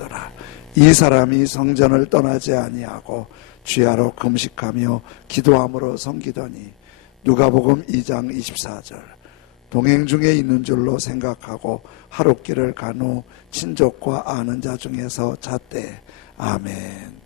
없더라. 이 사람이 성전을 떠나지 아니하고 주야로 금식하며 기도함으로 섬기더니. 누가복음 2장 24절. 동행 중에 있는 줄로 생각하고 하룻길을 간 후 친족과 아는 자 중에서 잤대. 아멘.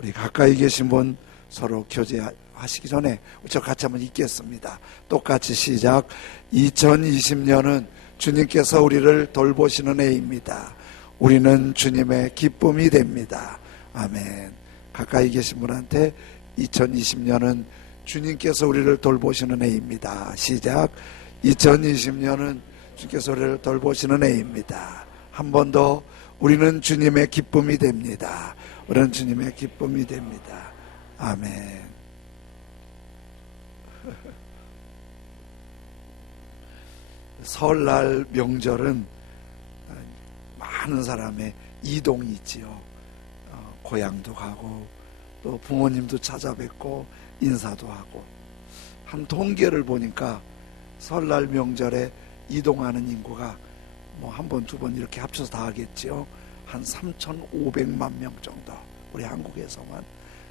우리 가까이 계신 분 서로 교제하시기 전에 저 같이 한번 읽겠습니다. 똑같이 시작. 2020년은 주님께서 우리를 돌보시는 해입니다. 우리는 주님의 기쁨이 됩니다. 아멘. 가까이 계신 분한테 2020년은 주님께서 우리를 돌보시는 해입니다. 시작. 2020년은 주님께서 우리를 돌보시는 해입니다. 한 번 더. 우리는 주님의 기쁨이 됩니다. 우리는 주님의 기쁨이 됩니다. 아멘. 설날 명절은 많은 사람의 이동이 있지요. 고향도 가고 또 부모님도 찾아뵙고 인사도 하고. 한 통계를 보니까 설날 명절에 이동하는 인구가 뭐 한 번, 두 번 이렇게 합쳐서 다 하겠지요. 한 3,500만 명 정도. 우리 한국에서만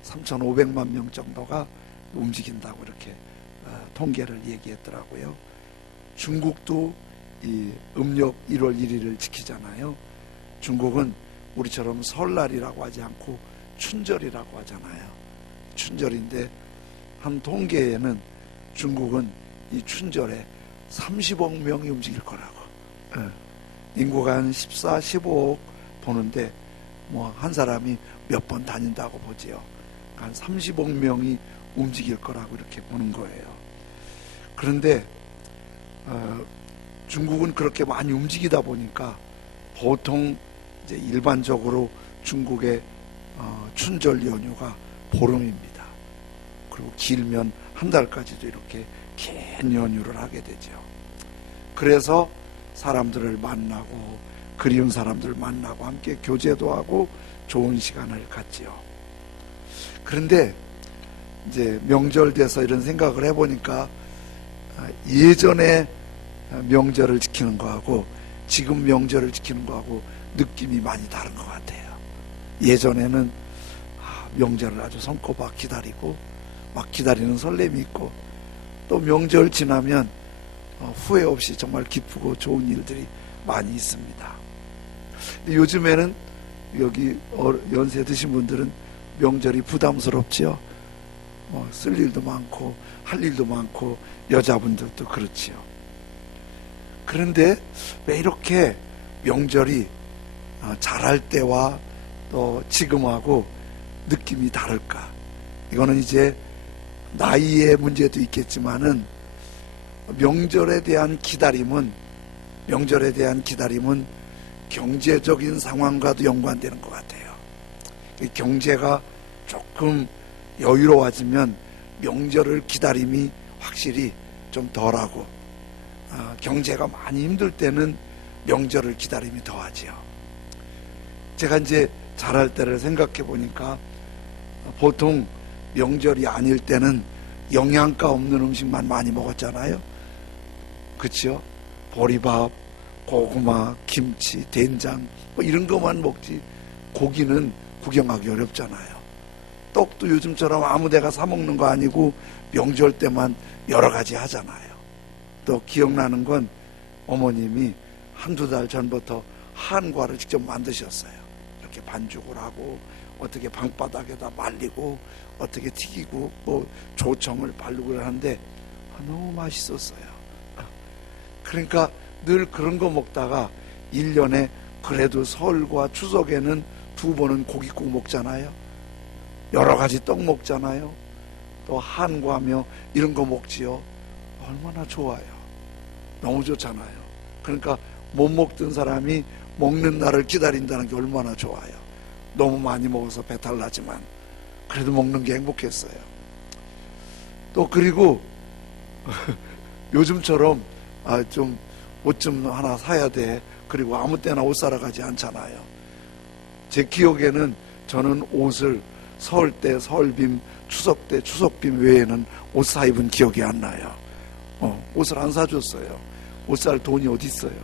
3,500만 명 정도가 움직인다고 이렇게 통계를 얘기했더라고요. 중국도 이 음력 1월 1일을 지키잖아요. 중국은 우리처럼 설날이라고 하지 않고 춘절이라고 하잖아요. 춘절인데 한 통계에는 중국은 이 춘절에 30억 명이 움직일 거라고. 인구가 한 14, 15억 보는데 뭐 한 사람이 몇 번 다닌다고 보지요. 한 30억 명이 움직일 거라고 이렇게 보는 거예요. 그런데 중국은 그렇게 많이 움직이다 보니까 보통 이제 일반적으로 중국의 춘절 연휴가 보름입니다. 그리고 길면 한 달까지도 이렇게 긴 연휴를 하게 되죠. 그래서 사람들을 만나고 그리운 사람들을 만나고 함께 교제도 하고 좋은 시간을 갖지요. 그런데 이제 명절 돼서 이런 생각을 해보니까 예전에 명절을 지키는 거하고 지금 명절을 지키는 거하고 느낌이 많이 다른 것 같아요. 예전에는 명절을 아주 손꼽아 기다리고 막 기다리는 설렘이 있고 또 명절 지나면 후회 없이 정말 기쁘고 좋은 일들이 많이 있습니다. 근데 요즘에는 여기 연세 드신 분들은 명절이 부담스럽지요. 쓸 일도 많고 할 일도 많고 여자분들도 그렇지요. 그런데 왜 이렇게 명절이 잘할 때와 또 지금하고 느낌이 다를까? 이거는 이제 나이의 문제도 있겠지만은 명절에 대한 기다림은 경제적인 상황과도 연관되는 것 같아요. 경제가 조금 여유로워지면 명절을 기다림이 확실히 좀 덜하고 경제가 많이 힘들 때는 명절을 기다림이 더하지요. 제가 이제 잘할 때를 생각해 보니까 보통 명절이 아닐 때는 영양가 없는 음식만 많이 먹었잖아요. 그치요? 보리밥, 고구마, 김치, 된장 뭐 이런 것만 먹지 고기는 구경하기 어렵잖아요. 떡도 요즘처럼 아무 데가 사 먹는 거 아니고 명절 때만 여러 가지 하잖아요. 또 기억나는 건 어머님이 한두 달 전부터 한과를 직접 만드셨어요. 이렇게 반죽을 하고 어떻게 방바닥에다 말리고 어떻게 튀기고 뭐 조청을 바르고 하는데 너무 맛있었어요. 그러니까 늘 그런 거 먹다가 1년에 그래도 설과 추석에는 2번은 고깃국 먹잖아요. 여러 가지 떡 먹잖아요. 또 한과며 이런 거 먹지요. 얼마나 좋아요. 너무 좋잖아요. 그러니까 못 먹던 사람이 먹는 날을 기다린다는 게 얼마나 좋아요. 너무 많이 먹어서 배탈 나지만 그래도 먹는 게 행복했어요. 또 그리고 요즘처럼 좀 옷 좀 하나 사야 돼. 그리고 아무 때나 옷 사러 가지 않잖아요. 제 기억에는 저는 옷을 설 때 설빔, 추석 때 추석빔 외에는 옷 사 입은 기억이 안 나요. 옷을 안 사줬어요. 옷 살 돈이 어디 있어요.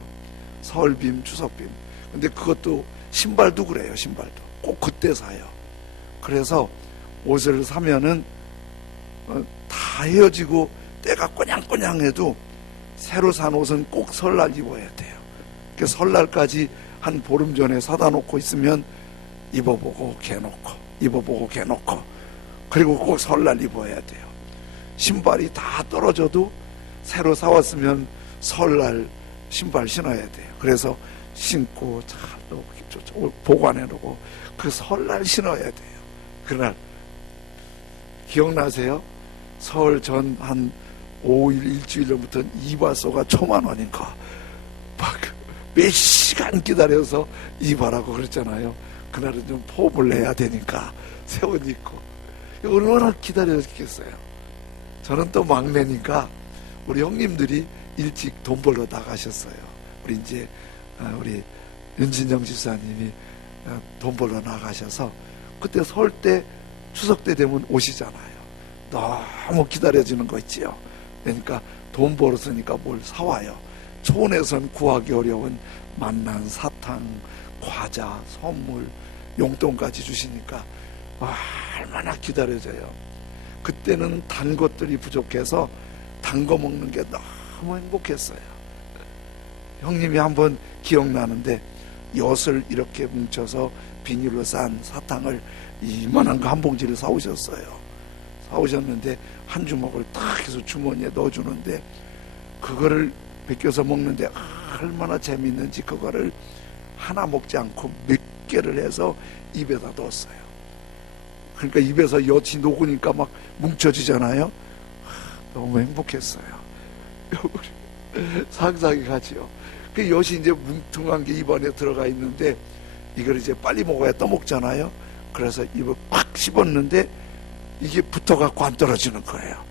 설빔, 추석빔. 근데 그것도 신발도 그래요. 신발도 꼭 그때 사요. 그래서 옷을 사면은 다 헤어지고 때가 꼬냥꼬냥해도 새로 산 옷은 꼭 설날 입어야 돼요. 그 설날까지 한 보름 전에 사다 놓고 있으면 입어보고 개놓고 입어보고 개놓고 그리고 꼭 설날 입어야 돼요. 신발이 다 떨어져도 새로 사왔으면 설날 신발 신어야 돼요. 그래서 신고 잘 보관해 놓고 그 설날 신어야 돼요. 그날 기억나세요? 설 전 한 5일 일주일 전부터 이발소가 10,000원인가 막 몇 시간 기다려서 이발하고 그랬잖아요. 그날은 좀 폼을 내야 되니까 새 옷 입고 얼마나 기다렸겠어요. 저는 또 막내니까 우리 형님들이 일찍 돈 벌러 나가셨어요. 우리 이제 우리 윤진정 집사님이 돈 벌러 나가셔서 그때 설 때 추석 때 되면 오시잖아요. 너무 기다려지는 거 있지요. 그러니까 돈 벌었으니까 뭘 사와요. 촌에선 구하기 어려운 만난 사탕, 과자, 선물, 용돈까지 주시니까 얼마나 기다려져요. 그때는 단 것들이 부족해서 단 거 먹는 게 너무 행복했어요. 형님이 한번 기억나는데 엿을 이렇게 뭉쳐서 비닐로 싼 사탕을 이만한 거 한 봉지를 사오셨어요. 사오셨는데 한 주먹을 딱 해서 주머니에 넣어주는데 그거를 벗겨서 먹는데 얼마나 재밌는지 그거를 하나 먹지 않고 몇 개를 해서 입에다 넣었어요. 그러니까 입에서 엿이 녹으니까 막 뭉쳐지잖아요. 너무 행복했어요. 상상이 가지요. 그 엿이 이제 뭉퉁한 게 입안에 들어가 있는데 이걸 이제 빨리 먹어야 떠먹잖아요. 그래서 입을 꽉 씹었는데 이게 붙어갖고 안 떨어지는 거예요.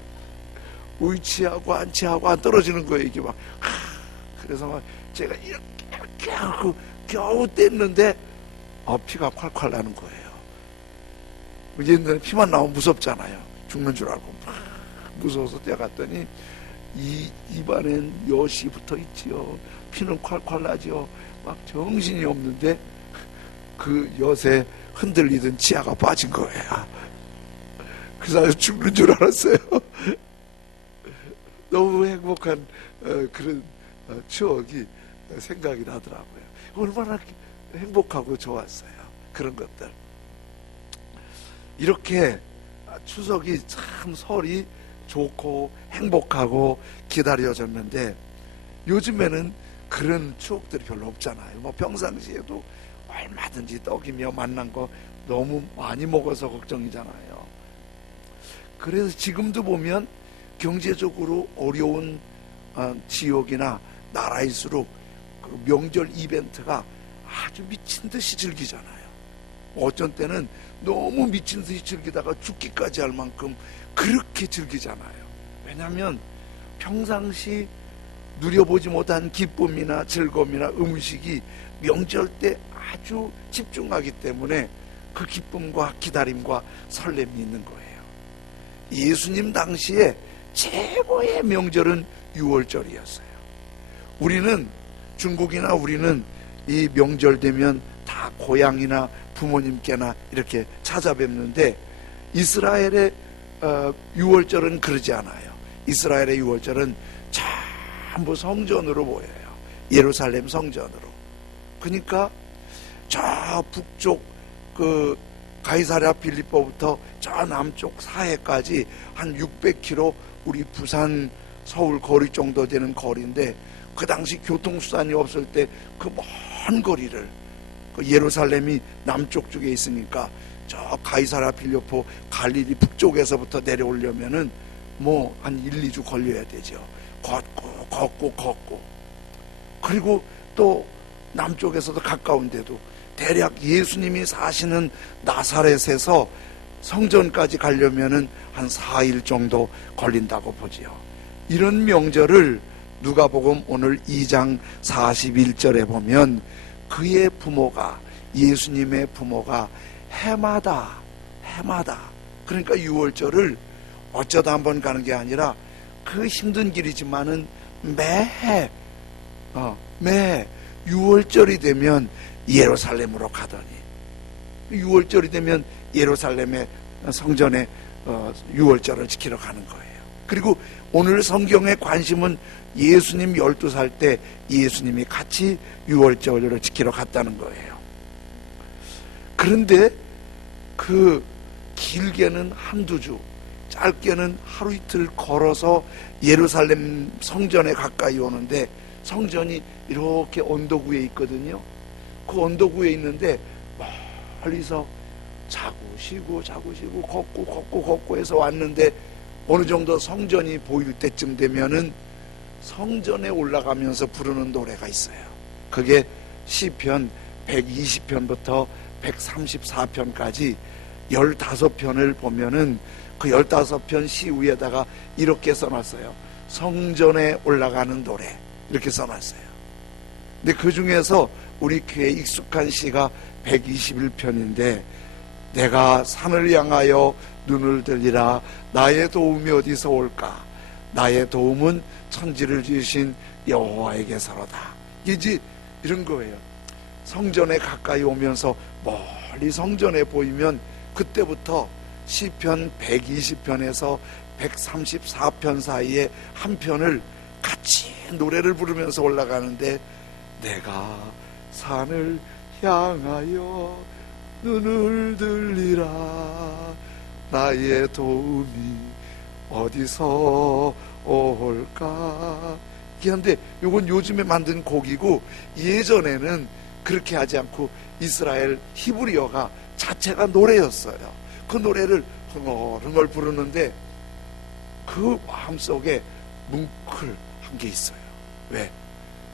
의치하고 안 치하고 안 떨어지는 거예요. 이게 막 그래서 막 제가 이렇게 하고 겨우 뗐는데 피가 콸콸 나는 거예요. 옛날에 피만 나오면 무섭잖아요. 죽는 줄 알고 막 무서워서 떼갔더니 이 입안엔 엿이 붙어 있지요. 피는 콸콸 나지요. 막 정신이 없는데 그 엿에 흔들리던 치아가 빠진 거예요. 그래서 아주 죽는 줄 알았어요. 너무 행복한 그런 추억이 생각이 나더라고요. 얼마나 행복하고 좋았어요. 그런 것들. 이렇게 추석이 참 설이 좋고 행복하고 기다려졌는데 요즘에는 그런 추억들이 별로 없잖아요. 뭐 평상시에도 얼마든지 떡이며 만난 거 너무 많이 먹어서 걱정이잖아요. 그래서 지금도 보면 경제적으로 어려운 지역이나 나라일수록 그 명절 이벤트가 아주 미친 듯이 즐기잖아요. 어쩐 때는 너무 미친 듯이 즐기다가 죽기까지 할 만큼 그렇게 즐기잖아요. 왜냐하면 평상시 누려보지 못한 기쁨이나 즐거움이나 음식이 명절 때 아주 집중하기 때문에 그 기쁨과 기다림과 설렘이 있는 거예요. 예수님 당시에 최고의 명절은 6월절이었어요. 우리는 중국이나 우리는 이 명절 되면 다 고향이나 부모님께나 이렇게 찾아뵙는데 이스라엘의 6월절은 그러지 않아요. 이스라엘의 6월절은 전부 성전으로 모여요. 예루살렘 성전으로. 그러니까 저 북쪽 그 가이사랴 빌립보부터 저 남쪽 사해까지 한 600km 우리 부산 서울 거리 정도 되는 거리인데 그 당시 교통수단이 없을 때 그 먼 거리를 그 예루살렘이 남쪽 쪽에 있으니까 저 가이사랴 빌립보 갈릴리 북쪽에서부터 내려오려면은 뭐 한 1, 2주 걸려야 되죠. 걷고 그리고 또 남쪽에서도 가까운데도 대략 예수님이 사시는 나사렛에서 성전까지 가려면은 한 4일 정도 걸린다고 보지요. 이런 명절을 누가복음 오늘 2장 41절에 보면 그의 부모가 예수님의 부모가 해마다 그러니까 6월절을 어쩌다 한번 가는 게 아니라 그 힘든 길이지만은 매해 6월절이 되면 예루살렘으로 가더니 6월절이 되면 예루살렘의 성전에 6월절을 지키러 가는 거예요. 그리고 오늘 성경의 관심은 예수님 12살 때 예수님이 같이 6월절을 지키러 갔다는 거예요. 그런데 그 길게는 한두 주, 짧게는 하루 이틀 걸어서 예루살렘 성전에 가까이 오는데, 성전이 이렇게 언덕 위에 있거든요. 그 언덕 위에 있는데 멀리서 자고 쉬고 걷고 해서 왔는데, 어느 정도 성전이 보일 때쯤 되면은 성전에 올라가면서 부르는 노래가 있어요. 그게 시편 120편부터 134편까지 15편을 보면은 그 15편 시 위에다가 이렇게 써놨어요. 성전에 올라가는 노래, 이렇게 써놨어요. 근데 그 중에서 우리 귀에 익숙한 시가 121편인데, 내가 산을 향하여 눈을 들리라. 나의 도움이 어디서 올까? 나의 도움은 천지를 지으신 여호와에게서로다. 이제 이런 거예요. 성전에 가까이 오면서 멀리 성전에 보이면 그때부터 시편 120편에서 134편 사이에 한 편을 같이 노래를 부르면서 올라가는데, 내가 산을 향하여 눈을 들리라. 나의 도움이 어디서 올까? 그런데 이건 요즘에 만든 곡이고, 예전에는 그렇게 하지 않고 이스라엘 히브리어가 자체가 노래였어요. 그 노래를 흥얼흥얼 부르는데 그 마음속에 뭉클한 게 있어요. 왜?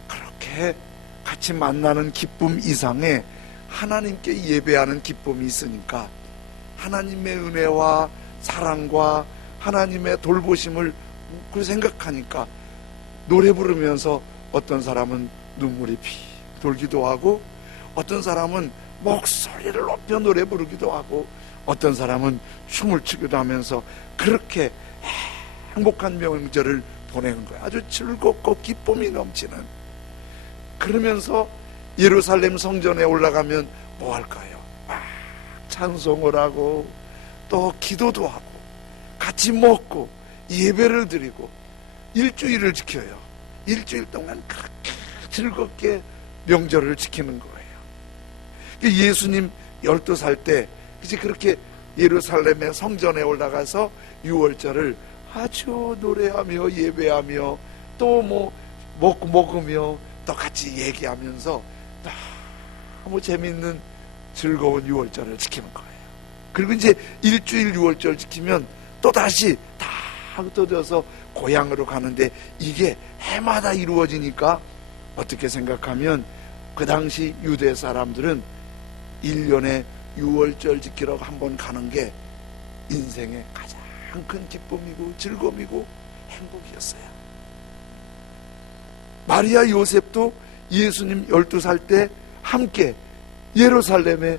그렇게 같이 만나는 기쁨 이상에 하나님께 예배하는 기쁨이 있으니까, 하나님의 은혜와 사랑과 하나님의 돌보심을 생각하니까 노래 부르면서 어떤 사람은 눈물이 피 돌기도 하고, 어떤 사람은 목소리를 높여 노래 부르기도 하고, 어떤 사람은 춤을 추기도 하면서 그렇게 행복한 명절을 보내는 거예요. 아주 즐겁고 기쁨이 넘치는. 그러면서 예루살렘 성전에 올라가면 뭐 할까요? 막 찬송을 하고 또 기도도 하고 같이 먹고 예배를 드리고 일주일을 지켜요. 일주일 동안 그렇게 즐겁게 명절을 지키는 거예요. 예수님 12살 때 이제 그렇게 예루살렘의 성전에 올라가서 6월절을 아주 노래하며 예배하며 또 뭐 먹으며 또 같이 얘기하면서 너무 재밌는 즐거운 6월절을 지키는 거예요. 그리고 이제 일주일 6월절 지키면 또 다시 다 흩어져서 고향으로 가는데, 이게 해마다 이루어지니까 어떻게 생각하면 그 당시 유대 사람들은 1년에 6월절 지키러 한번 가는 게 인생의 가장 큰 기쁨이고 즐거움이고 행복이었어요. 마리아 요셉도 예수님 12살 때 함께 예루살렘에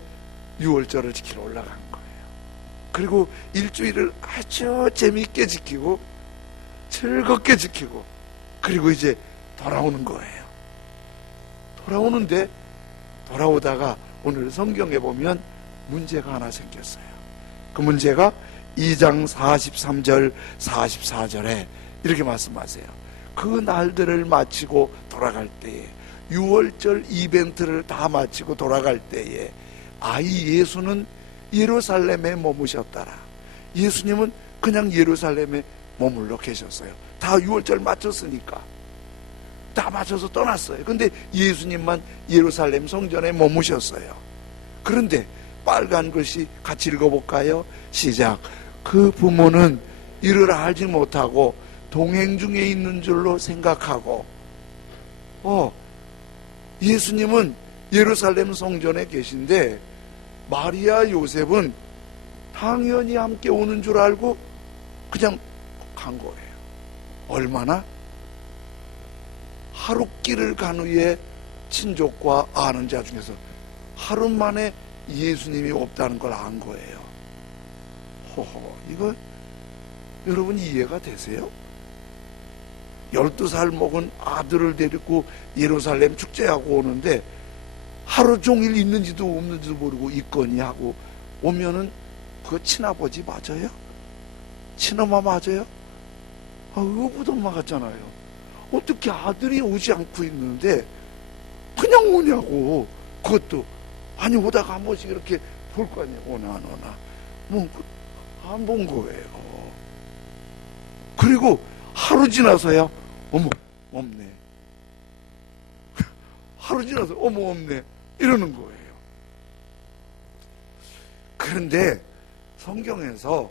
6월절을 지키러 올라간 거예요. 그리고 일주일을 아주 재미있게 지키고 즐겁게 지키고, 그리고 이제 돌아오는 거예요. 돌아오는데, 돌아오다가 오늘 성경에 보면 문제가 하나 생겼어요. 그 문제가 2장 43절 44절에 이렇게 말씀하세요. 그 날들을 마치고 돌아갈 때에, 6월절 이벤트를 다 마치고 돌아갈 때에 아이 예수는 예루살렘에 머무셨더라. 예수님은 그냥 예루살렘에 머물러 계셨어요. 다 6월절 마쳤으니까 다 맞춰서 떠났어요. 근데 예수님만 예루살렘 성전에 머무셨어요. 그런데 빨간 글씨 같이 읽어볼까요? 시작. 그 부모는 이를 알지 못하고 동행 중에 있는 줄로 생각하고, 예수님은 예루살렘 성전에 계신데 마리아 요셉은 당연히 함께 오는 줄 알고 그냥 간 거예요. 얼마나? 하루 길을 간 후에 친족과 아는 자 중에서 하루 만에 예수님이 없다는 걸 안 거예요. 이거 여러분 이해가 되세요? 12살 먹은 아들을 데리고 예루살렘 축제하고 오는데 하루 종일 있는지도 없는지도 모르고 있거니 하고 오면은 그거 친아버지 맞아요? 친엄마 맞아요? 의붓엄마 같잖아요. 어떻게 아들이 오지 않고 있는데 그냥 오냐고. 그것도 아니 오다가 한 번씩 이렇게 볼 거 아니에요. 오나 안 오나. 뭐 안 본 거예요. 그리고 하루 지나서야 어머 없네. 하루 지나서 어머 없네 이러는 거예요. 그런데 성경에서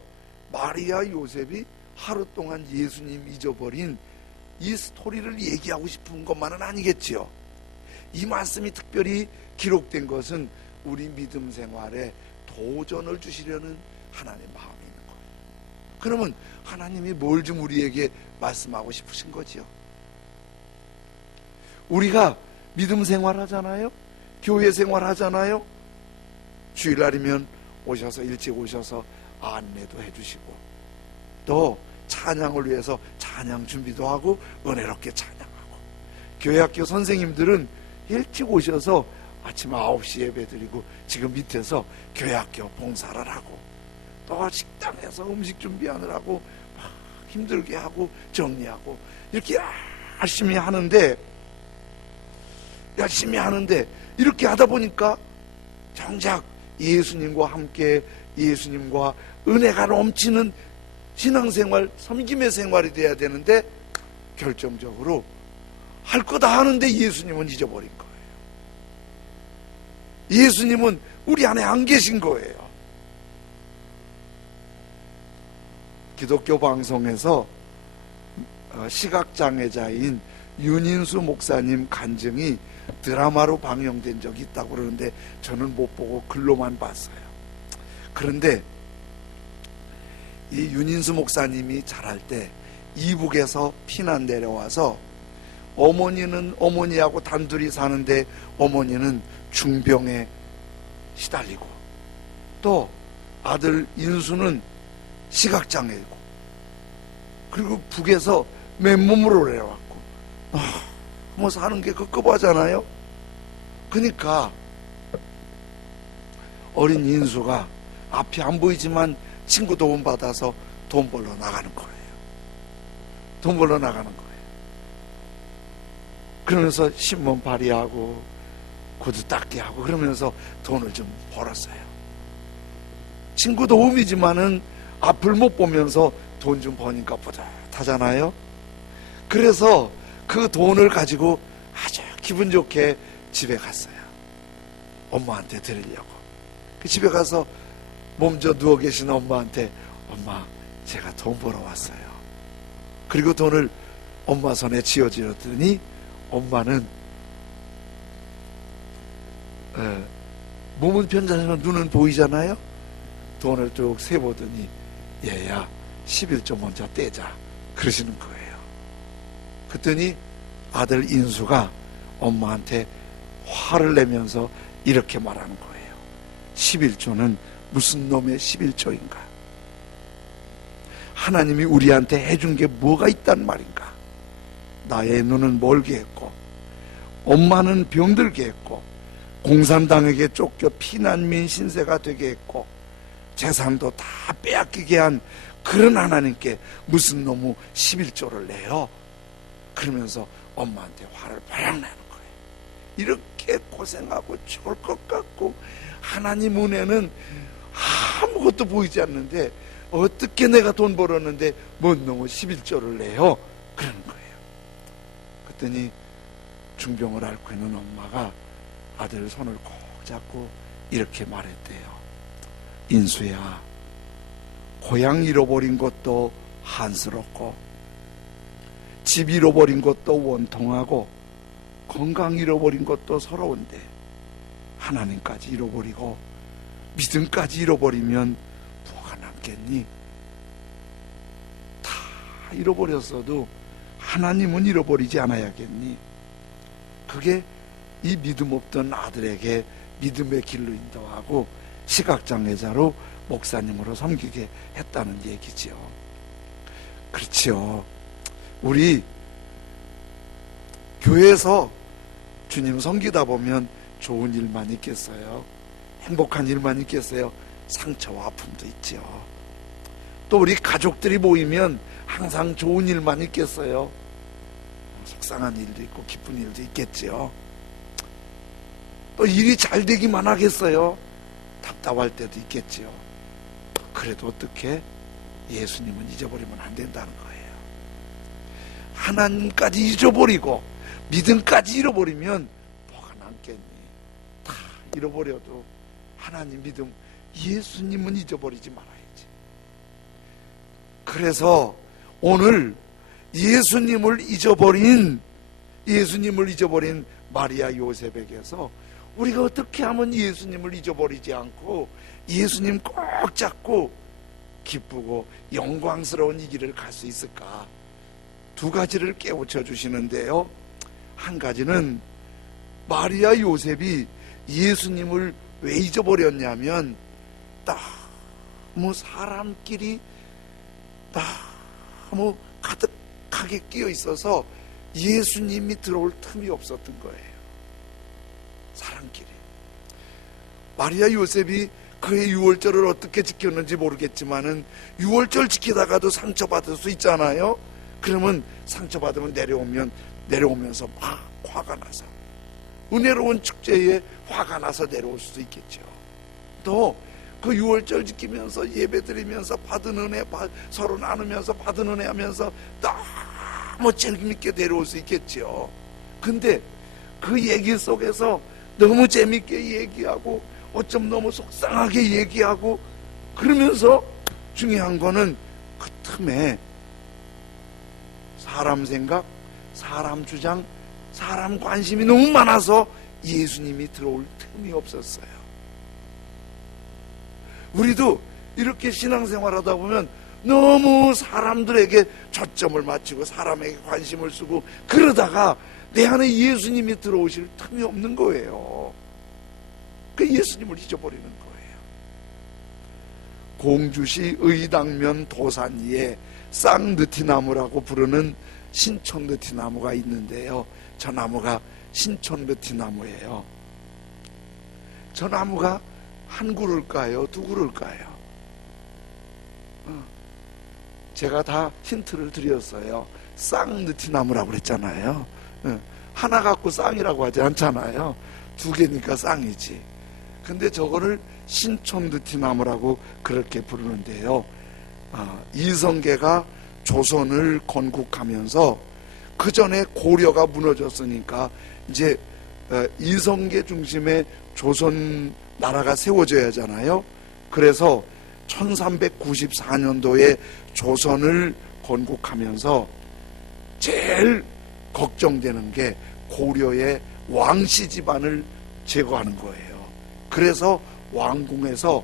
마리아 요셉이 하루 동안 예수님 잊어버린 이 스토리를 얘기하고 싶은 것만은 아니겠지요. 이 말씀이 특별히 기록된 것은 우리 믿음 생활에 도전을 주시려는 하나님의 마음이 있는 거예요. 그러면 하나님이 뭘 좀 우리에게 말씀하고 싶으신 거지요? 우리가 믿음 생활 하잖아요. 교회 생활 하잖아요. 주일날이면 오셔서 일찍 오셔서 안내도 해주시고 또 찬양을 위해서 찬양 준비도 하고 은혜롭게 찬양하고 교회학교 선생님들은 일찍 오셔서 아침 9시 예배 드리고 지금 밑에서 교회학교 봉사를 하고 또 식당에서 음식 준비하느라고 막 힘들게 하고 정리하고 이렇게 열심히 하는데 이렇게 하다 보니까 정작 예수님과 함께 예수님과 은혜가 넘치는 신앙생활, 섬김의 생활이 돼야 되는데 결정적으로 할 거 다 하는데 예수님은 잊어버린 거예요. 예수님은 우리 안에 안 계신 거예요. 기독교 방송에서 시각장애자인 윤인수 목사님 간증이 드라마로 방영된 적이 있다고 그러는데 저는 못 보고 글로만 봤어요. 그런데 이 윤인수 목사님이 자랄 때 이북에서 피난 내려와서 어머니는 어머니하고 단둘이 사는데 어머니는 중병에 시달리고 또 아들 인수는 시각장애이고 그리고 북에서 맨몸으로 내려왔고 뭐 사는 게 급급하잖아요. 그러니까 어린 인수가 앞이 안 보이지만 친구 도움 받아서 돈 벌러 나가는 거예요. 돈 벌러 나가는 거예요. 그러면서 신문 발의하고 구두 닦기 하고 그러면서 돈을 좀 벌었어요. 친구 도움이지만은 앞을 못 보면서 돈 좀 버니까 뿌듯하잖아요. 그래서 그 돈을 가지고 아주 기분 좋게 집에 갔어요. 엄마한테 드리려고. 그 집에 가서 몸져 누워 계신 엄마한테 엄마 제가 돈 벌어 왔어요. 그리고 돈을 엄마 손에 쥐어주었더니 엄마는 몸은 편찮지만 눈은 보이잖아요. 돈을 쭉 세보더니 얘야 11조 먼저 떼자 그러시는 거예요. 그랬더니 아들 인수가 엄마한테 화를 내면서 이렇게 말하는 거예요. 11조는 무슨 놈의 11조인가? 하나님이 우리한테 해준 게 뭐가 있단 말인가? 나의 눈은 멀게 했고 엄마는 병들게 했고 공산당에게 쫓겨 피난민 신세가 되게 했고 재산도 다 빼앗기게 한 그런 하나님께 무슨 놈의 11조를 내요? 그러면서 엄마한테 화를 발락 내는 거예요. 이렇게 고생하고 죽을 것 같고 하나님 은혜는 아무것도 보이지 않는데 어떻게 내가 돈 벌었는데 뭔 놈의 11조를 내요? 그러는 거예요. 그랬더니 중병을 앓고 있는 엄마가 아들 손을 꼭 잡고 이렇게 말했대요. 인수야, 고향 잃어버린 것도 한스럽고 집 잃어버린 것도 원통하고 건강 잃어버린 것도 서러운데 하나님까지 잃어버리고 믿음까지 잃어버리면 뭐가 남겠니? 다 잃어버렸어도 하나님은 잃어버리지 않아야겠니? 그게 이 믿음 없던 아들에게 믿음의 길로 인도하고 시각장애자로 목사님으로 섬기게 했다는 얘기지요. 그렇지요. 우리 교회에서 주님 섬기다 보면 좋은 일만 있겠어요? 행복한 일만 있겠어요? 상처와 아픔도 있죠. 또 우리 가족들이 모이면 항상 좋은 일만 있겠어요? 속상한 일도 있고 기쁜 일도 있겠죠. 또 일이 잘 되기만 하겠어요? 답답할 때도 있겠죠. 그래도 어떻게? 예수님은 잊어버리면 안 된다는 거예요. 하나님까지 잊어버리고 믿음까지 잃어버리면 뭐가 남겠니? 다 잃어버려도 하나님 믿음, 예수님은 잊어버리지 말아야지. 그래서 오늘 예수님을 잊어버린 마리아 요셉에게서 우리가 어떻게 하면 예수님을 잊어버리지 않고 예수님 꼭 잡고 기쁘고 영광스러운 이 길을 갈 수 있을까? 두 가지를 깨우쳐 주시는데요. 한 가지는 마리아 요셉이 예수님을 왜 잊어버렸냐면 너무 사람끼리 너무 가득하게 끼어 있어서 예수님이 들어올 틈이 없었던 거예요. 사람끼리. 마리아 요셉이 그의 유월절을 어떻게 지켰는지 모르겠지만은 유월절 지키다가도 상처받을 수 있잖아요. 그러면 상처받으면 내려오면서 막 화가 나서 은혜로운 축제에 화가 나서 내려올 수도 있겠죠. 또 그 유월절 지키면서 예배드리면서 받은 은혜 서로 나누면서 받은 은혜 하면서 너무 재밌게 내려올 수 있겠죠. 근데 그 얘기 속에서 너무 재밌게 얘기하고 어쩜 너무 속상하게 얘기하고 그러면서 중요한 거는 그 틈에 사람 생각, 사람 주장, 사람 관심이 너무 많아서 예수님이 들어올 틈이 없었어요. 우리도 이렇게 신앙생활하다 보면 너무 사람들에게 초점을 맞추고 사람에게 관심을 쓰고 그러다가 내 안에 예수님이 들어오실 틈이 없는 거예요. 그 예수님을 잊어버리는 거예요. 공주시 의당면 도산리에 쌍느티나무라고 부르는 신촌느티나무가 있는데요. 저 나무가 신촌느티나무예요. 저 나무가 한 그루일까요? 두 그루일까요? 제가 다 힌트를 드렸어요. 쌍느티나무라고 그랬잖아요. 하나 갖고 쌍이라고 하지 않잖아요. 두 개니까 쌍이지. 근데 저거를 신촌느티나무라고 그렇게 부르는데요. 이성계가 조선을 건국하면서 그 전에 고려가 무너졌으니까 이제 이성계 중심의 조선 나라가 세워져야 하잖아요. 그래서 1394년도에 조선을 건국하면서 제일 걱정되는 게 고려의 왕씨 집안을 제거하는 거예요. 그래서 왕궁에서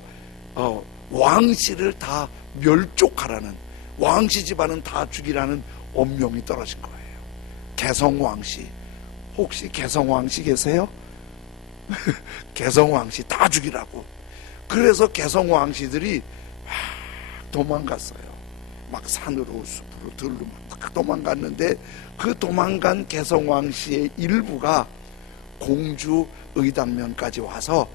왕씨를 다 멸족하라는, 왕씨 집안은 다 죽이라는 엄명이 떨어진 거예요. 개성왕씨, 혹시 개성왕씨 계세요? 개성왕씨 다 죽이라고. 그래서 개성왕씨들이 막 도망갔어요. 막 산으로 숲으로 들로 막 도망갔는데 그 도망간 개성왕씨의 일부가 공주 의당면까지 와서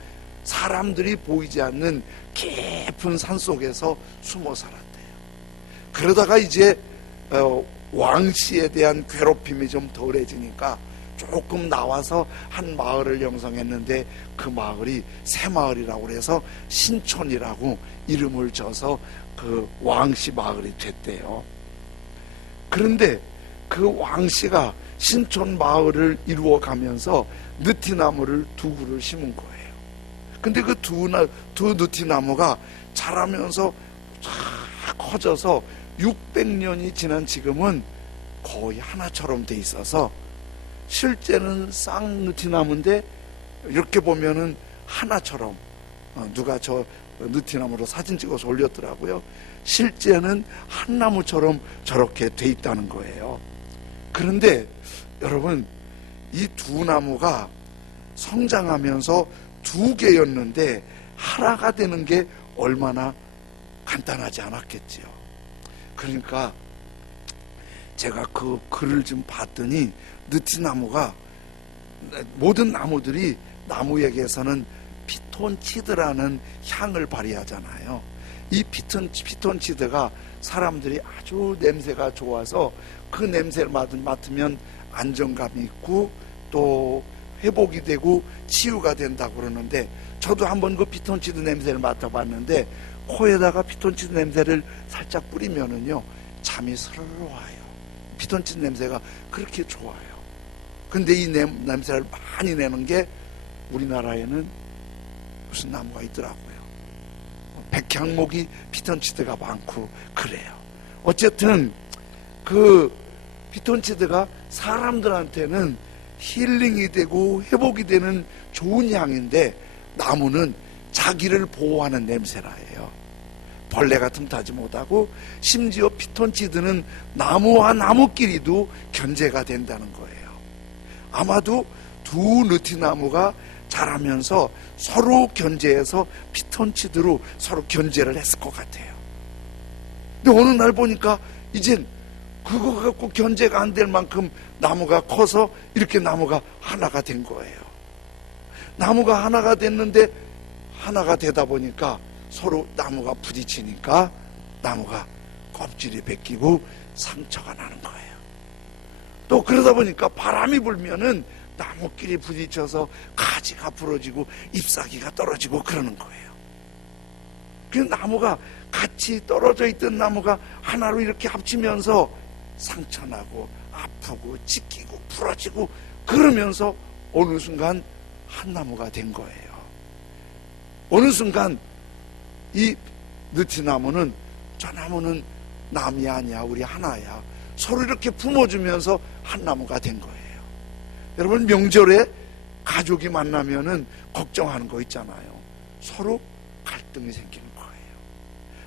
사람들이 보이지 않는 깊은 산속에서 숨어 살았대요. 그러다가 이제 왕씨에 대한 괴롭힘이 좀 덜해지니까 조금 나와서 한 마을을 형성했는데 그 마을이 새마을이라고 해서 신촌이라고 이름을 줘서 그 왕씨 마을이 됐대요. 그런데 그 왕씨가 신촌 마을을 이루어가면서 느티나무를 두 그루를 심은 거예요. 근데 그 두 느티나무가 자라면서 쫙 커져서 600년이 지난 지금은 거의 하나처럼 돼 있어서 실제는 쌍느티나무인데 이렇게 보면은 하나처럼, 누가 저 느티나무로 사진 찍어서 올렸더라고요. 실제는 한 나무처럼 저렇게 돼 있다는 거예요. 그런데 여러분, 이 두 나무가 성장하면서 두 개였는데 하나가 되는 게 얼마나 간단하지 않았겠지요. 그러니까 제가 그 글을 좀 봤더니 느티나무가 모든 나무들이 나무에게서는 피톤치드라는 향을 발휘하잖아요. 이 피톤치드가 사람들이 아주 냄새가 좋아서 그 냄새를 맡으면 안정감이 있고 또 회복이 되고 치유가 된다고 그러는데, 저도 한번 그 피톤치드 냄새를 맡아봤는데 코에다가 피톤치드 냄새를 살짝 뿌리면은요 잠이 스르르 와요. 피톤치드 냄새가 그렇게 좋아요. 근데 이 냄새를 많이 내는 게 우리나라에는 무슨 나무가 있더라고요. 백향목이 피톤치드가 많고 그래요. 어쨌든 그 피톤치드가 사람들한테는 힐링이 되고 회복이 되는 좋은 향인데, 나무는 자기를 보호하는 냄새라예요. 벌레가 틈타지 못하고, 심지어 피톤치드는 나무와 나무끼리도 견제가 된다는 거예요. 아마도 두 느티나무가 자라면서 서로 견제해서 피톤치드로 서로 견제를 했을 것 같아요. 근데 어느 날 보니까 이젠 그거 갖고 견제가 안 될 만큼 나무가 커서 이렇게 나무가 하나가 된 거예요. 나무가 하나가 됐는데, 하나가 되다 보니까 서로 나무가 부딪히니까 나무가 껍질이 벗기고 상처가 나는 거예요. 또 그러다 보니까 바람이 불면은 나무끼리 부딪혀서 가지가 부러지고 잎사귀가 떨어지고 그러는 거예요. 그 나무가 같이 떨어져 있던 나무가 하나로 이렇게 합치면서 상처나고 아프고 찢기고 부러지고 그러면서 어느 순간 한 나무가 된 거예요. 어느 순간 이 느티나무는, 저 나무는 남이 아니야, 우리 하나야, 서로 이렇게 품어주면서 한 나무가 된 거예요. 여러분, 명절에 가족이 만나면은 걱정하는 거 있잖아요. 서로 갈등이 생기는 거예요.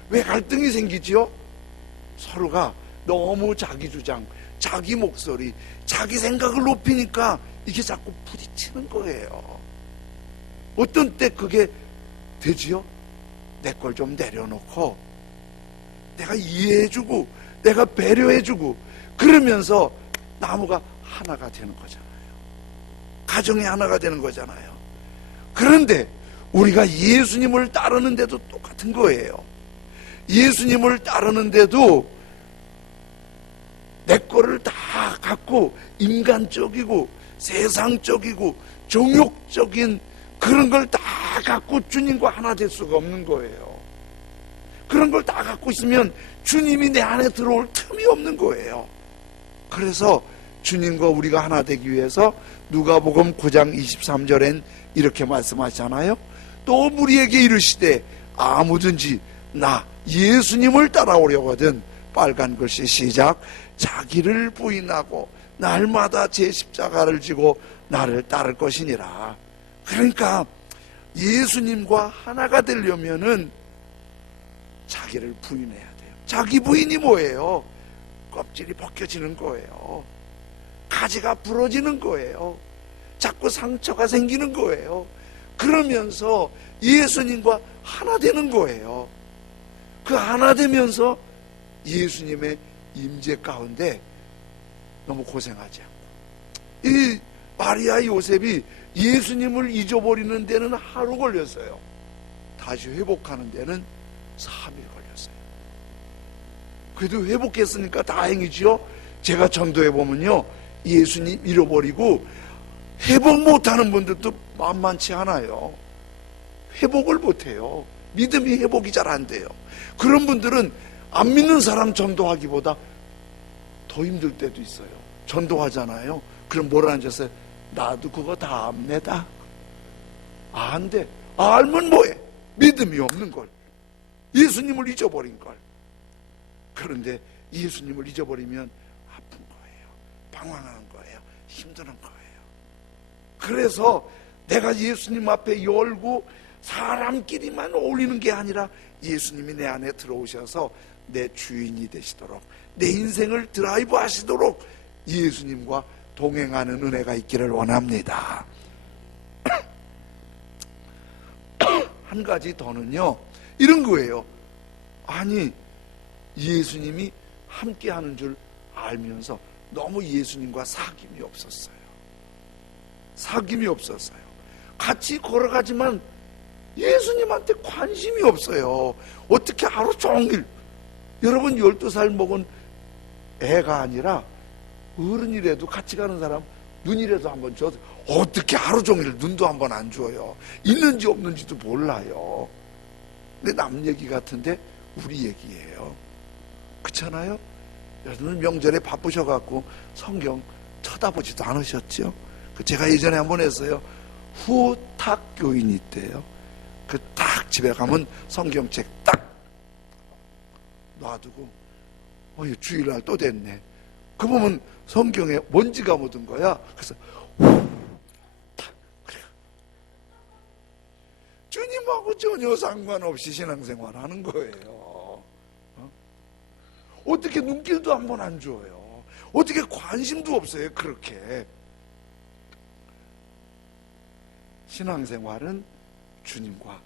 왜 갈등이 생기지요? 서로가 너무 자기 주장, 자기 목소리, 자기 생각을 높이니까 이게 자꾸 부딪히는 거예요. 어떤 때 그게 되지요? 내 걸 좀 내려놓고 내가 이해해주고 내가 배려해주고 그러면서 나무가 하나가 되는 거잖아요. 가정이 하나가 되는 거잖아요. 그런데 우리가 예수님을 따르는데도 똑같은 거예요. 예수님을 따르는데도 내 거를 다 갖고 인간적이고 세상적이고 정욕적인 그런 걸 다 갖고 주님과 하나 될 수가 없는 거예요. 그런 걸 다 갖고 있으면 주님이 내 안에 들어올 틈이 없는 거예요. 그래서 주님과 우리가 하나 되기 위해서 누가복음 9장 23절엔 이렇게 말씀하잖아요. 또 우리에게 이르시되 아무든지 나 예수님을 따라오려거든, 빨간 글씨 시작, 자기를 부인하고 날마다 제 십자가를 지고 나를 따를 것이니라. 그러니까 예수님과 하나가 되려면은 자기를 부인해야 돼요. 자기 부인이 뭐예요? 껍질이 벗겨지는 거예요. 가지가 부러지는 거예요. 자꾸 상처가 생기는 거예요. 그러면서 예수님과 하나 되는 거예요. 그 하나 되면서 예수님의 임재 가운데 너무 고생하지 않고, 이 마리아 요셉이 예수님을 잊어버리는 데는 하루 걸렸어요. 다시 회복하는 데는 3일 걸렸어요. 그래도 회복했으니까 다행이지요. 제가 전도해 보면요, 예수님 잃어버리고 회복 못하는 분들도 만만치 않아요. 회복을 못해요. 믿음이 회복이 잘 안 돼요. 그런 분들은 안 믿는 사람 전도하기보다 더 힘들 때도 있어요. 전도하잖아요. 그럼 뭐라 앉았어요? 나도 그거 다 압니다. 안 돼. 알면 뭐해? 믿음이 없는 걸. 예수님을 잊어버린 걸. 그런데 예수님을 잊어버리면 아픈 거예요. 방황하는 거예요. 힘드는 거예요. 그래서 내가 예수님 앞에 열고 사람끼리만 어울리는 게 아니라 예수님이 내 안에 들어오셔서 내 주인이 되시도록, 내 인생을 드라이브 하시도록 예수님과 동행하는 은혜가 있기를 원합니다. 한 가지 더는요, 이런 거예요. 아니, 예수님이 함께 하는 줄 알면서 너무 예수님과 사귐이 없었어요. 사귐이 없었어요. 같이 걸어가지만 예수님한테 관심이 없어요. 어떻게 하루 종일, 여러분 12살 먹은 애가 아니라 어른이라도 같이 가는 사람 눈이라도 한번 줘도 어떻게 하루 종일 눈도 한번 안 줘요. 있는지 없는지도 몰라요. 근데 남 얘기 같은데 우리 얘기예요. 그렇잖아요? 여러분 명절에 바쁘셔갖고 성경 쳐다보지도 않으셨죠? 제가 예전에 한번 했어요. 후탁교인이 있대요. 그 딱 집에 가면 성경책 딱 놔두고 주일날 또 됐네. 그 보면 성경에 먼지가 묻은 거야. 그래서 주님하고 전혀 상관없이 신앙생활 하는 거예요. 어떻게 눈길도 한 번 안 줘요. 어떻게 관심도 없어요. 그렇게 신앙생활은 주님과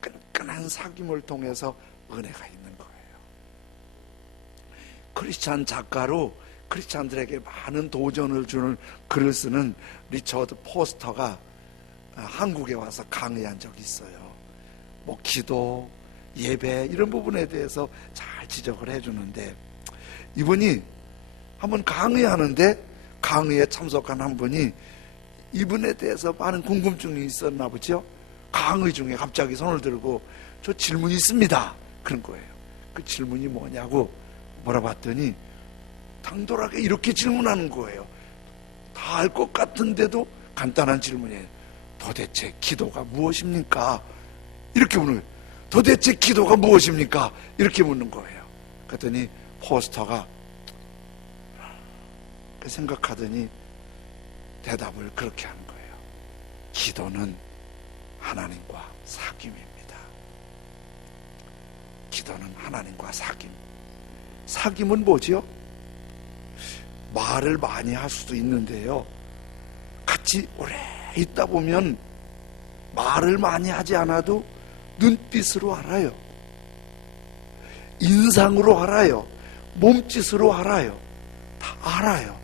끈끈한 사귐을 통해서 은혜가 있는 거예요. 크리스찬 작가로 크리스찬들에게 많은 도전을 주는 글을 쓰는 리처드 포스터가 한국에 와서 강의한 적이 있어요. 뭐 기도, 예배 이런 부분에 대해서 잘 지적을 해주는데, 이분이 한번 강의하는데 강의에 참석한 한 분이 이분에 대해서 많은 궁금증이 있었나 보죠. 강의 중에 갑자기 손을 들고 저 질문이 있습니다 그런 거예요. 그 질문이 뭐냐고 물어봤더니 당돌하게 이렇게 질문하는 거예요. 다 알 것 같은데도 간단한 질문이에요. 도대체 기도가 무엇입니까? 이렇게 묻는 거예요. 도대체 기도가 무엇입니까? 이렇게 묻는 거예요. 그랬더니 포스터가 생각하더니 대답을 그렇게 하는 거예요. 기도는 하나님과 사귐입니다. 기도는 하나님과 사귐. 사귐은 뭐지요? 말을 많이 할 수도 있는데요, 같이 오래 있다 보면 말을 많이 하지 않아도 눈빛으로 알아요. 인상으로 알아요. 몸짓으로 알아요. 다 알아요.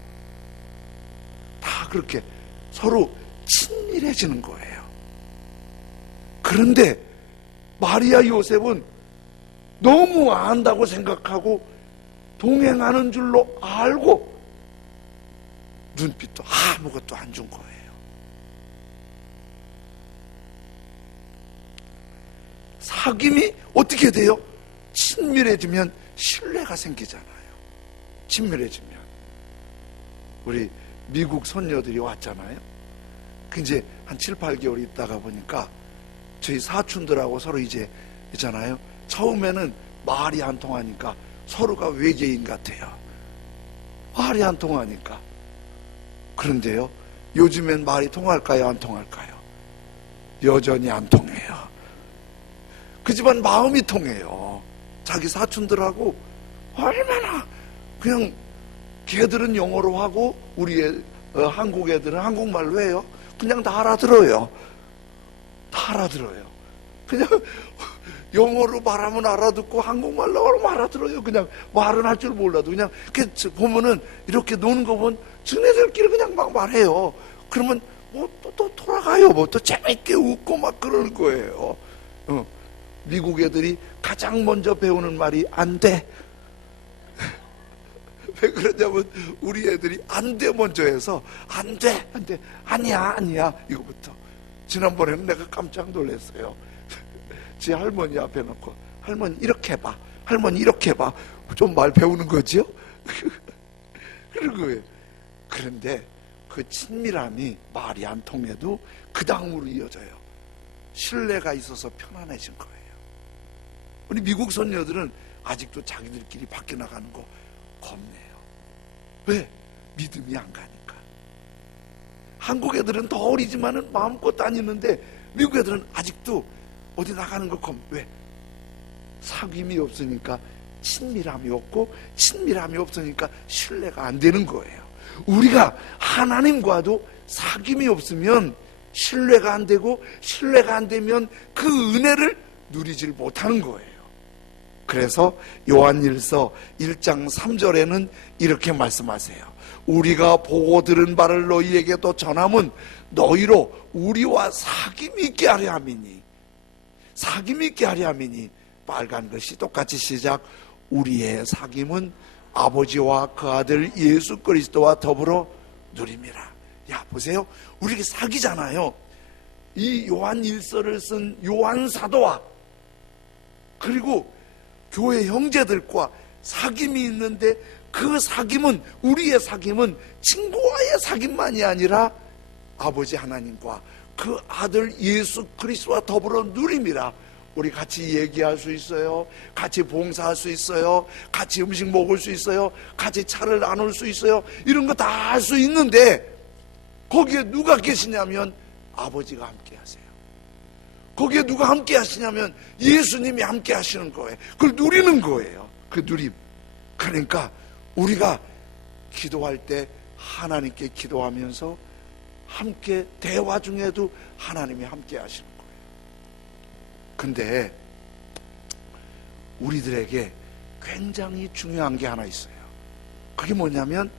다 그렇게 서로 친밀해지는 거예요. 그런데 마리아 요셉은 너무 안다고 생각하고 동행하는 줄로 알고 눈빛도 아무것도 안 준 거예요. 사귐이 어떻게 돼요? 친밀해지면 신뢰가 생기잖아요. 친밀해지면. 우리 미국 손녀들이 왔잖아요. 그 이제 한 7, 8개월 있다가 보니까 저희 사촌들하고 서로 이제 있잖아요. 처음에는 말이 안 통하니까 서로가 외계인 같아요. 말이 안 통하니까. 그런데요, 요즘엔 말이 통할까요? 안 통할까요? 여전히 안 통해요. 그지만 마음이 통해요. 자기 사촌들하고 얼마나 그냥 걔들은 영어로 하고 우리 한국 애들은 한국말로 해요. 그냥 다 알아들어요. 다 알아들어요. 그냥 영어로 말하면 알아듣고 한국말로 하면 알아들어요. 그냥 말은 할 줄 몰라도 그냥 보면은 이렇게 노는 거 보면 지네들끼리 그냥 막 말해요. 그러면 뭐 또 돌아가요. 뭐 또 재밌게 웃고 막 그럴 거예요. 미국 애들이 가장 먼저 배우는 말이 안 돼. 왜 그러냐면 우리 애들이 안 돼 먼저 해서 안 돼, 안 돼, 아니야, 아니야 이거부터. 지난번에는 내가 깜짝 놀랐어요. 제 할머니 앞에 놓고 할머니 이렇게 해봐, 할머니 이렇게 해봐. 좀 말 배우는 거지요? 그런 거예요. 그런데 그 친밀함이 말이 안 통해도 그 다음으로 이어져요. 신뢰가 있어서 편안해진 거예요. 우리 미국 손녀들은 아직도 자기들끼리 밖에 나가는 거 겁내요. 왜? 믿음이 안 가니까. 한국 애들은 더 어리지만은 마음껏 다니는데 미국 애들은 아직도 어디 나가는 거 겁. 왜? 사귐이 없으니까 친밀함이 없고, 친밀함이 없으니까 신뢰가 안 되는 거예요. 우리가 하나님과도 사귐이 없으면 신뢰가 안 되고, 신뢰가 안 되면 그 은혜를 누리질 못하는 거예요. 그래서 요한일서 1장 3절에는 이렇게 말씀하세요. 우리가 보고 들은 바를 너희에게도 전함은 너희로 우리와 사귐 있게 하려 함이니. 사귐 있게 하려 함이니. 빨간 글씨 똑같이 시작. 우리의 사귐은 아버지와 그 아들 예수 그리스도와 더불어 누림이라. 야, 보세요. 우리가 사귀잖아요. 이 요한일서를 쓴 요한 사도와 그리고 교회 형제들과 사귐이 있는데, 그 사귐은, 우리의 사귐은 친구와의 사귐만이 아니라 아버지 하나님과 그 아들 예수 그리스도와 더불어 누림이라. 우리 같이 얘기할 수 있어요. 같이 봉사할 수 있어요. 같이 음식 먹을 수 있어요. 같이 차를 나눌 수 있어요. 이런 거 다 할 수 있는데, 거기에 누가 계시냐면 아버지가 함께 하세요. 거기에 누가 함께 하시냐면 예수님이 함께 하시는 거예요. 그걸 누리는 거예요. 그 누림. 그러니까 우리가 기도할 때 하나님께 기도하면서 함께 대화 중에도 하나님이 함께 하시는 거예요. 근데 우리들에게 굉장히 중요한 게 하나 있어요. 그게 뭐냐면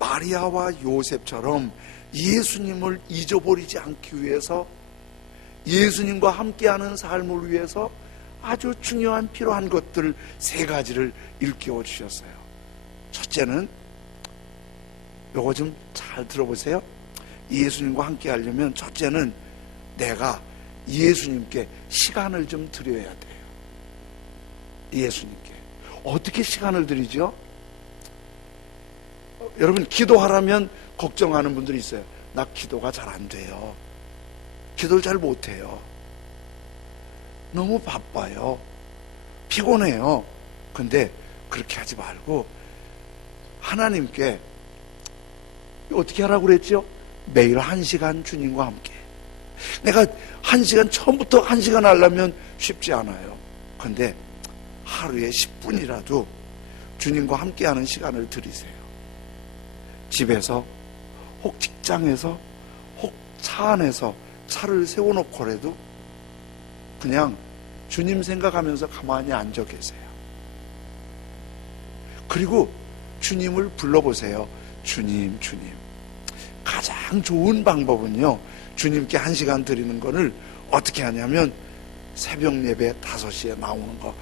마리아와 요셉처럼 예수님을 잊어버리지 않기 위해서, 예수님과 함께하는 삶을 위해서 아주 중요한 필요한 것들 3가지를 일깨워 주셨어요. 첫째는 요거 좀 잘 들어보세요. 예수님과 함께 하려면 첫째는 내가 예수님께 시간을 좀 드려야 돼요. 예수님께. 어떻게 시간을 드리죠? 여러분, 기도하라면 걱정하는 분들이 있어요. 나 기도가 잘 안 돼요. 기도를 잘 못해요. 너무 바빠요. 피곤해요. 근데 그렇게 하지 말고 하나님께 어떻게 하라고 그랬죠? 매일 1시간 주님과 함께. 내가 1시간, 처음부터 1시간 하려면 쉽지 않아요. 근데 하루에 10분이라도 주님과 함께하는 시간을 들이세요. 집에서, 혹 직장에서, 혹 차 안에서 차를 세워놓고라도 그냥 주님 생각하면서 가만히 앉아 계세요. 그리고 주님을 불러보세요. 주님, 주님. 가장 좋은 방법은요, 주님께 1시간 드리는 거를 어떻게 하냐면 새벽 예배 5시에 나오는 거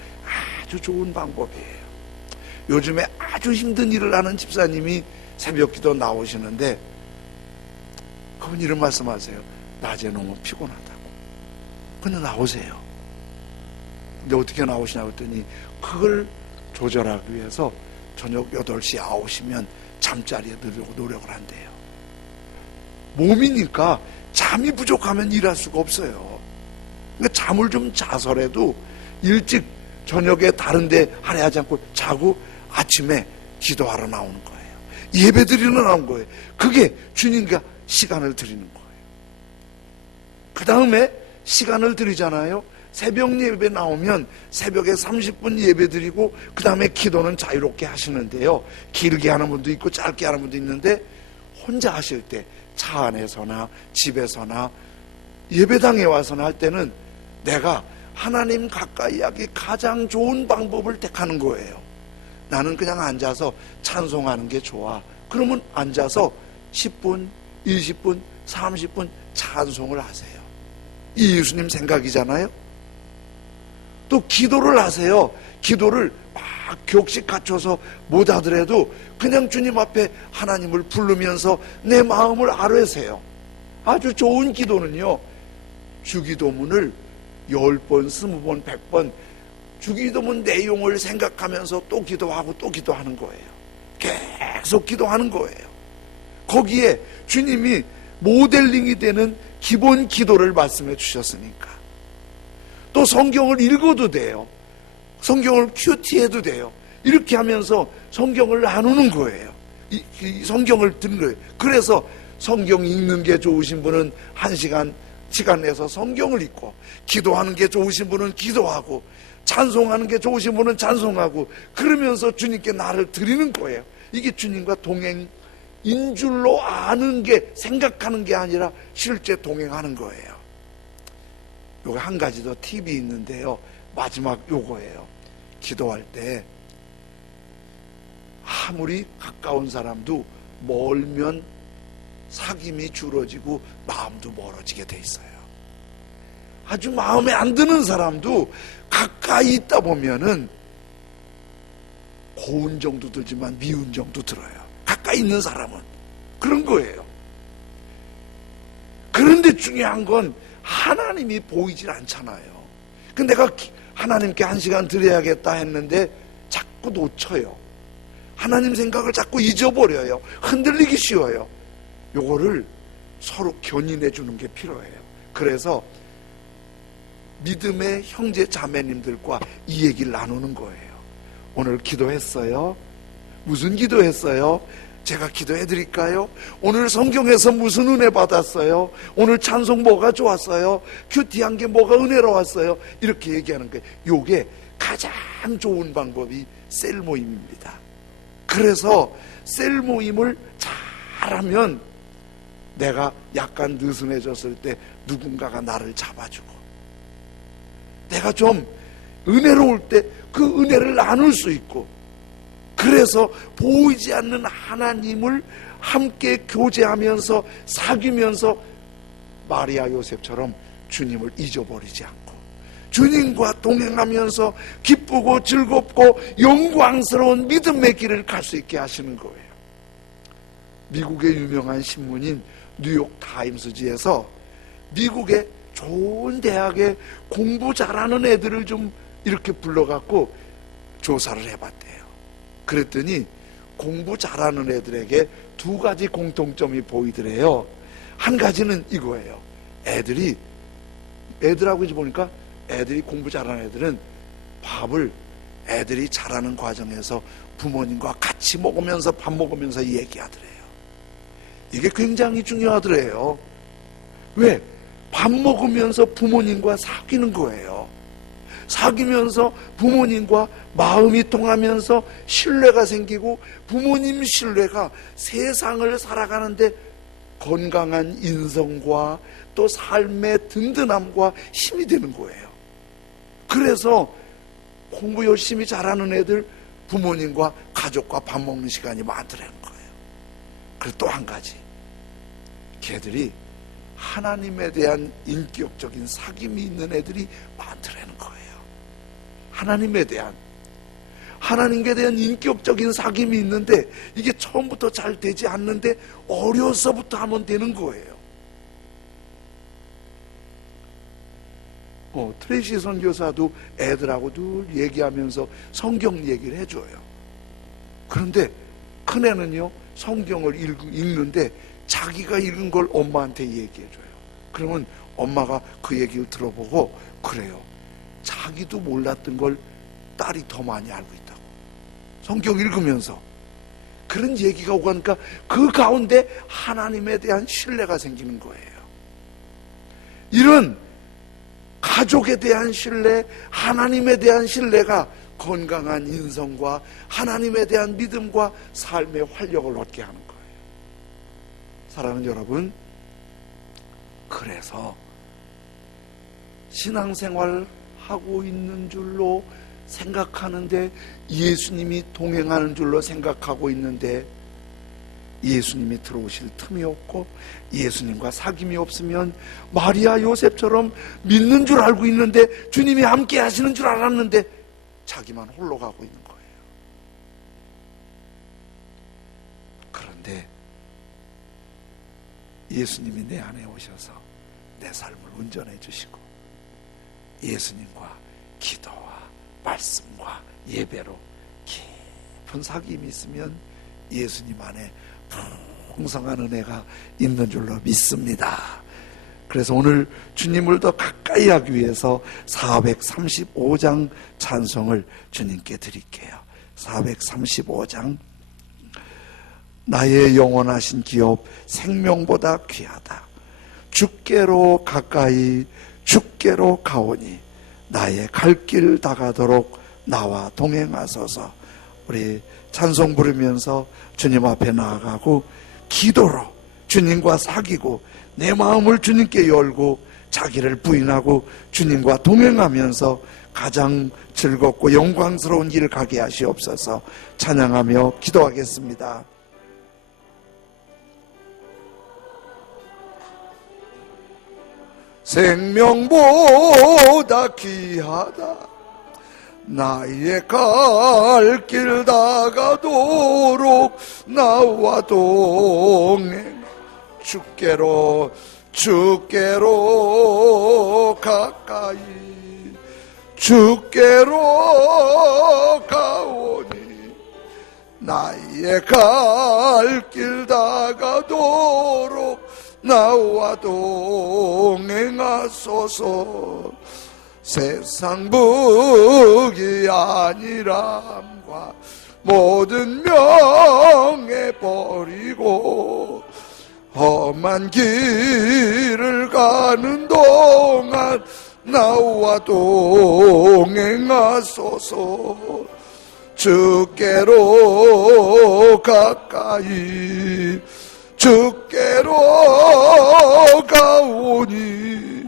아주 좋은 방법이에요. 요즘에 아주 힘든 일을 하는 집사님이 새벽 기도 나오시는데, 그분 이런 말씀 하세요. 낮에 너무 피곤하다고. 근데 나오세요. 근데 어떻게 나오시냐고 했더니 그걸 조절하기 위해서 저녁 8시, 9시면 잠자리에 들려고 노력을 한대요. 몸이니까 잠이 부족하면 일할 수가 없어요. 그러니까 잠을 좀 자서라도 일찍 저녁에 다른 데 할애하지 않고 자고 아침에 기도하러 나오는 거예요. 예배 드리러 나온 거예요. 그게 주님과 시간을 드리는 거예요. 그 다음에 시간을 드리잖아요. 새벽 예배 나오면 새벽에 30분 예배 드리고 그 다음에 기도는 자유롭게 하시는데요. 길게 하는 분도 있고 짧게 하는 분도 있는데, 혼자 하실 때 차 안에서나 집에서나 예배당에 와서나 할 때는 내가 하나님 가까이 하기 가장 좋은 방법을 택하는 거예요. 나는 그냥 앉아서 찬송하는 게 좋아. 그러면 앉아서 10분, 20분, 30분 찬송을 하세요. 이 예수님 생각이잖아요. 또 기도를 하세요. 기도를 막 격식 갖춰서 못 하더라도 그냥 주님 앞에 하나님을 부르면서 내 마음을 아뢰세요. 아주 좋은 기도는요, 주기도문을 10번, 20번, 100번 주기도문 내용을 생각하면서 또 기도하고 또 기도하는 거예요. 계속 기도하는 거예요. 거기에 주님이 모델링이 되는 기본 기도를 말씀해 주셨으니까. 또 성경을 읽어도 돼요. 성경을 큐티해도 돼요. 이렇게 하면서 성경을 나누는 거예요. 이 성경을 듣는 거예요. 그래서 성경 읽는 게 좋으신 분은 1시간 시간 내서 성경을 읽고, 기도하는 게 좋으신 분은 기도하고, 찬송하는 게 좋으신 분은 찬송하고, 그러면서 주님께 나를 드리는 거예요. 이게 주님과 동행인 줄로 아는 게, 생각하는 게 아니라 실제 동행하는 거예요. 요거 한 가지 더 팁이 있는데요. 마지막 요거예요. 기도할 때 아무리 가까운 사람도 멀면 사귐이 줄어지고 마음도 멀어지게 돼 있어요. 아주 마음에 안 드는 사람도 가까이 있다 보면은 고운 정도 들지만 미운 정도 들어요. 가까이 있는 사람은 그런 거예요. 그런데 중요한 건 하나님이 보이질 않잖아요. 근데 내가 하나님께 1시간 드려야겠다 했는데 자꾸 놓쳐요. 하나님 생각을 자꾸 잊어버려요. 흔들리기 쉬워요. 요거를 서로 견인해 주는 게 필요해요. 그래서 믿음의 형제 자매님들과 이 얘기를 나누는 거예요. 오늘 기도했어요? 무슨 기도했어요? 제가 기도해 드릴까요? 오늘 성경에서 무슨 은혜 받았어요? 오늘 찬송 뭐가 좋았어요? 큐티한 게 뭐가 은혜로웠어요? 이렇게 얘기하는 거예요. 요게 가장 좋은 방법이 셀 모임입니다. 그래서 셀 모임을 잘하면 내가 약간 느슨해졌을 때 누군가가 나를 잡아주고, 내가 좀 은혜로울 때 그 은혜를 나눌 수 있고, 그래서 보이지 않는 하나님을 함께 교제하면서 사귀면서 마리아 요셉처럼 주님을 잊어버리지 않고 주님과 동행하면서 기쁘고 즐겁고 영광스러운 믿음의 길을 갈 수 있게 하시는 거예요. 미국의 유명한 신문인 뉴욕 타임스지에서 미국의 좋은 대학에 공부 잘하는 애들을 좀 이렇게 불러갖고 조사를 해봤대요. 그랬더니 공부 잘하는 애들에게 2가지 공통점이 보이더래요. 한 가지는 이거예요. 애들하고 이제 보니까 애들이 공부 잘하는 애들은 밥을 애들이 자라는 과정에서 부모님과 같이 먹으면서 밥 먹으면서 얘기하더래요. 이게 굉장히 중요하더래요. 왜? 밥 먹으면서 부모님과 사귀는 거예요. 사귀면서 부모님과 마음이 통하면서 신뢰가 생기고, 부모님 신뢰가 세상을 살아가는데 건강한 인성과 또 삶의 든든함과 힘이 되는 거예요. 그래서 공부 열심히 잘하는 애들 부모님과 가족과 밥 먹는 시간이 많더라는 거예요. 그리고 또 한 가지, 걔들이 하나님에 대한 인격적인 사귐이 있는 애들이 많더라는 거예요. 하나님께 대한 인격적인 사귐이 있는데 이게 처음부터 잘 되지 않는데 어려서부터 하면 되는 거예요. 트레이시 선교사도 애들하고 늘 얘기하면서 성경 얘기를 해줘요. 그런데 큰애는요, 성경을 읽는데 자기가 읽은 걸 엄마한테 얘기해줘요. 그러면 엄마가 그 얘기를 들어보고, 그래요, 자기도 몰랐던 걸 딸이 더 많이 알고 있다고. 성경 읽으면서 그런 얘기가 오고 하니까 그 가운데 하나님에 대한 신뢰가 생기는 거예요. 이런 가족에 대한 신뢰, 하나님에 대한 신뢰가 건강한 인성과 하나님에 대한 믿음과 삶의 활력을 얻게 하는 거예요. 사랑하는 여러분, 그래서 신앙생활 하고 있는 줄로 생각하는데, 예수님이 동행하는 줄로 생각하고 있는데 예수님이 들어오실 틈이 없고 예수님과 사귐이 없으면 마리아 요셉처럼 믿는 줄 알고 있는데, 주님이 함께 하시는 줄 알았는데 자기만 홀로 가고 있는 거예요. 그런데 예수님이 내 안에 오셔서 내 삶을 운전해 주시고, 예수님과 기도와 말씀과 예배로 깊은 사귐이 있으면 예수님 안에 풍성한 은혜가 있는 줄로 믿습니다. 그래서 오늘 주님을 더 가까이 하기 위해서 435장 찬송을 주님께 드릴게요. 435장. 나의 영원하신 기업 생명보다 귀하다. 주께로 가까이 주께로 가오니 나의 갈 길 다가도록 나와 동행하소서. 우리 찬송 부르면서 주님 앞에 나아가고 기도로 주님과 사귀고 내 마음을 주님께 열고 자기를 부인하고 주님과 동행하면서 가장 즐겁고 영광스러운 길 가게 하시옵소서. 찬양하며 기도하겠습니다. 생명보다 귀하다 나의 갈 길 다가도록 나와 동행 주께로 가까이 주께로 가오니 나의 갈 길 다가도록 나와 동행하소서. 세상 복이 아니람과 모든 명예 버리고 험한 길을 가는 동안 나와 동행하소서. 주께로 가까이 주께로 가오니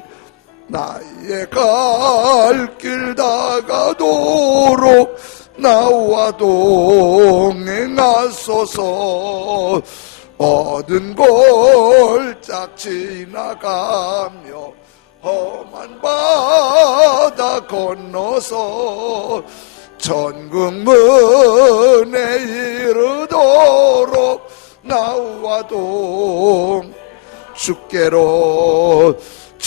나의 갈 길 다가도록 나와 동행하소서. 얻은 골짝 지나가며 험한 바다 건너서 천국 문에 이르도록 나와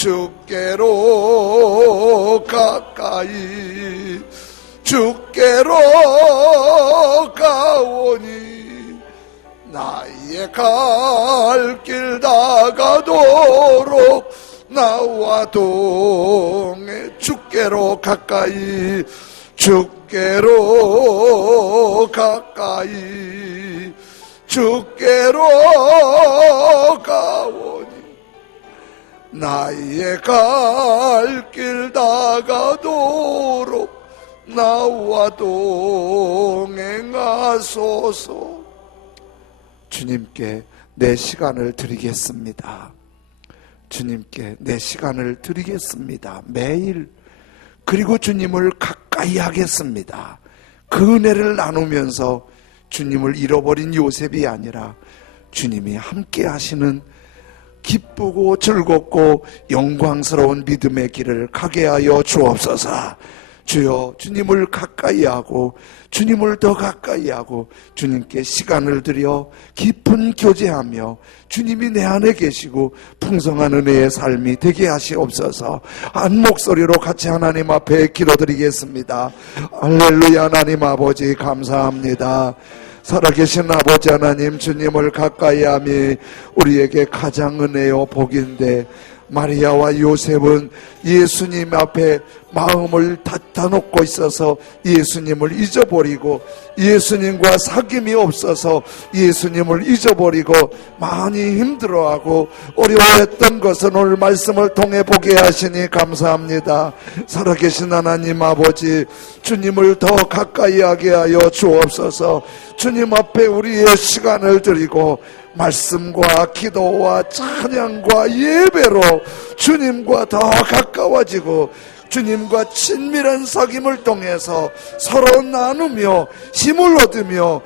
주께로 가까이 주께로 가오니 나의 갈 길 다가도록 나와 동행 주께로 가까이 주께로 가까이 주께로 가오니 나의 갈 길 다가도록 나와 동행하소서. 주님께 내 시간을 드리겠습니다. 주님께 내 시간을 드리겠습니다. 매일. 그리고 주님을 가까이 하겠습니다. 그 은혜를 나누면서 주님을 잃어버린 요셉이 아니라 주님이 함께 하시는 기쁘고 즐겁고 영광스러운 믿음의 길을 가게 하여 주옵소서. 주여, 주님을 가까이 하고 주님을 더 가까이 하고 주님께 시간을 들여 깊은 교제하며 주님이 내 안에 계시고 풍성한 은혜의 삶이 되게 하시옵소서. 한 목소리로 같이 하나님 앞에 기도드리겠습니다. 할렐루야. 하나님 아버지 감사합니다. 살아계신 아버지 하나님, 주님을 가까이 함이 우리에게 가장 은혜요 복인데 마리아와 요셉은 예수님 앞에 마음을 닫아 놓고 있어서 예수님을 잊어버리고 예수님과 사귐이 없어서 예수님을 잊어버리고 많이 힘들어하고 어려워했던 것은 오늘 말씀을 통해 보게 하시니 감사합니다. 살아계신 하나님 아버지, 주님을 더 가까이 하게 하여 주옵소서. 주님 앞에 우리의 시간을 드리고 말씀과 기도와 찬양과 예배로 주님과 더 가까워지고 주님과 친밀한 사귐을 통해서 서로 나누며 힘을 얻으며